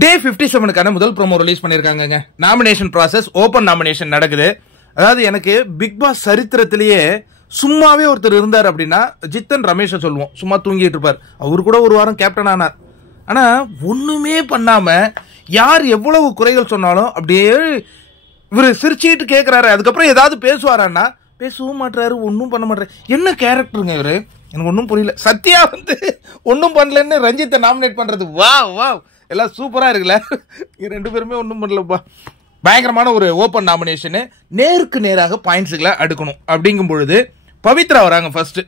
டே 57க்கான முதல் promo release பண்ணிருக்காங்க. Nomination process open nomination நடக்குது. அதாவது எனக்கு பிக் பாஸ் சரித்திரத்திலேயே சும்மாவே ஒருத்தர் இருந்தார் அப்படின்னா ஜித்தன் ரமேஷை சொல்லுவோம். சும்மா தூங்கிட்டு இருப்பார். அவர் கூட ஒரு வாரம் கேப்டன் ஆனார். ஆனா ஒண்ணுமே பண்ணாம யார் எவ்வளவு குறைகள் சொன்னாலும் அப்படியே இவர் சிரிச்சுட்டு கேட்கிறாரு. அதுக்கப்புறம் ஏதாவது பேசுவாரான்னா பேசவும் மாட்டாரு, ஒன்றும் பண்ண மாட்டாரு. என்ன கேரக்டருங்க இவரு, எனக்கு ஒன்றும் புரியல. சத்யா வந்து ஒன்றும் பண்ணலன்னு ரஞ்சித்தை நாமினேட் பண்றது, வா வா எல்லாம் சூப்பரா இருக்குல்ல. ரெண்டு பேருமே ஒன்றும் பண்ணலப்பா. பயங்கரமான ஒரு ஓப்பன் நாமினேஷனு. நேருக்கு நேராக பாயிண்ட்ஸுகளை அடுக்கணும் அப்படிங்கும் பொழுது பவித்ரா வராங்க. ஃபர்ஸ்ட்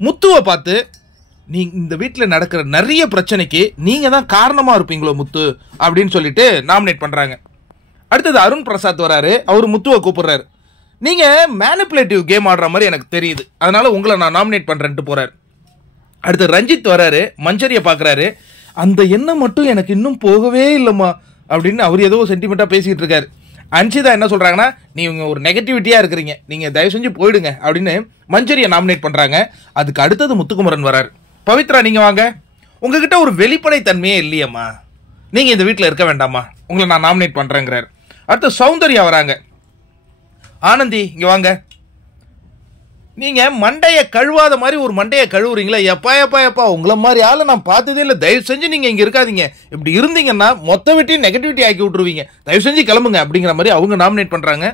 முத்துவை பார்த்து, நீ இந்த வீட்டில் நடக்கிற நிறைய பிரச்சனைக்கு நீங்க தான் காரணமா இருப்பீங்களோ முத்து அப்படின்னு சொல்லிட்டு நாமினேட் பண்றாங்க. அடுத்தது அருண் பிரசாத் வராரு. அவர் முத்துவை கூப்பிடுறாரு. நீங்க மேனிபுலேட்டிவ் கேம் ஆடுற மாதிரி எனக்கு தெரியுது, அதனால உங்களை நான் நாமினேட் பண்றேன்ட்டு போறாரு. அடுத்து ரஞ்சித் வராரு. மஞ்சரியை பாக்குறாரு. அந்த எண்ணம் மட்டும் எனக்கு இன்னும் போகவே இல்லைம்மா அப்படின்னு அவர் ஏதோ சென்டிமெண்டா பேசிட்டு இருக்காரு. அன்ஷிதா என்ன சொல்றாங்கன்னா, நீங்க ஒரு நெகட்டிவிட்டியா இருக்கிறீங்க, நீங்க தயவு செஞ்சு போயிடுங்க அப்படின்னு மஞ்சரியை நாமினேட் பண்றாங்க. அதுக்கு அடுத்தது முத்துக்குமரன் வராரு. பவித்ரா நீங்க வாங்க, உங்ககிட்ட ஒரு வெளிப்படை தன்மையே இல்லையம்மா, நீங்க இந்த வீட்டில் இருக்க வேண்டாமா, உங்களை நான் நாமினேட் பண்றேங்கிறாரு. அடுத்து சௌந்தர்யா வராங்க. ஆனந்தி இங்க வாங்க, நீங்க மண்டைய கழுவாத மாதிரி ஒரு மண்டைய கழுவுறீங்களா, எப்பா எப்பா எப்பா உங்களை மாதிரி ஆளை நான் பார்த்ததே இல்லை, தயவு செஞ்சு நீங்க இங்க இருக்காதீங்க, இப்படி இருந்தீங்கன்னா மொத்த வீட்டையும் நெகட்டிவிட்டி ஆக்கி விட்டுருவீங்க, தயவு செஞ்சு கிளம்புங்க அப்படிங்கிற மாதிரி அவங்க நாமினேட் பண்றாங்க.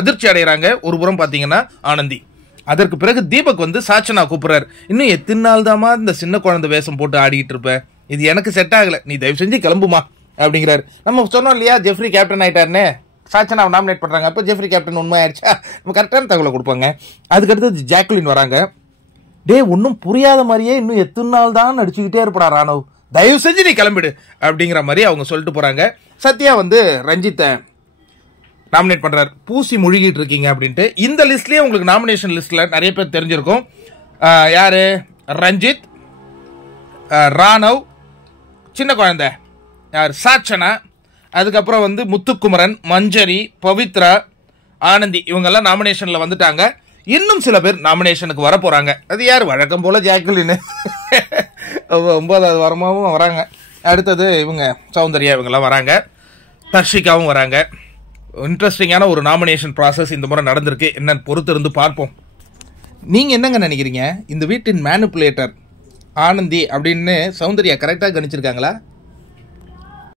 அதிர்ச்சி அடைகிறாங்க ஒரு புறம் பாத்தீங்கன்னா ஆனந்தி. அதற்கு பிறகு தீபக் வந்து சாச்சனா கூப்பிடுறாரு. இன்னும் எத்தனை நாள் தாமா இந்த சின்ன குழந்தை வேஷம் போட்டு ஆடிட்டு இருப்ப, இது எனக்கு செட் ஆகல, நீ தயவு செஞ்சு கிளம்புமா அப்படிங்கிறாரு. நம்ம சொன்னோம் இல்லையா ஜெஃப்ரி கேப்டன் ஆயிட்டாருன்னு, சாச்சனா நாமினேட் பண்றாங்க. அப்போ ஜெஃப்ரி கேப்டன் உண்மை ஆயிடுச்சா, நம்ம கரெக்டான தகவலை கொடுப்பாங்க. அதுக்கடுத்து ஜாக்குலின் வராங்க. டே ஒன்றும் புரியாத மாதிரியே இன்னும் எத்தனை நாள் தான் நடிச்சுக்கிட்டே இருப்படா ராணவ், தயவு செஞ்சு நீ கிளம்பிடு அப்படிங்கிற மாதிரி அவங்க சொல்லிட்டு போறாங்க. சத்யா வந்து ரஞ்சித்தை நாமினேட் பண்றாரு. பூசி முழுகிட்டு இருக்கீங்க அப்படின்ட்டு. இந்த லிஸ்ட்லயே உங்களுக்கு நாமினேஷன் லிஸ்ட்ல நிறைய பேர் தெரிஞ்சிருக்கும். யாரு, ரஞ்சித், ராணவ், சின்ன குழந்தை யார் சாச்சனா, அதுக்கப்புறம் வந்து முத்துக்குமரன், மஞ்சரி, பவித்ரா, ஆனந்தி, இவங்கெல்லாம் நாமினேஷன்ல வந்துட்டாங்க. இன்னும் சில பேர் நாமினேஷனுக்கு வர போறாங்க. அது யார், வழக்கம் போல ஜாக்குலின் 9வது வாரமாவும் வராங்க. அடுத்தது இவங்க சௌந்தர்யா, இவங்கெல்லாம் வராங்க. தர்ஷிகாவும் வராங்க. இன்ட்ரெஸ்டிங்கான ஒரு நாமினேஷன் ப்ராசஸ் இந்த முறை நடந்திருக்கு. என்னன்னு பொறுத்து இருந்து பார்ப்போம். நீங்க என்னங்க நினைக்கிறீங்க, இந்த வீட்டின் மேனிபுலேட்டர் ஆனந்தி அப்படின்னு சௌந்தர்யா கரெக்டாக கணிச்சிருக்காங்களா?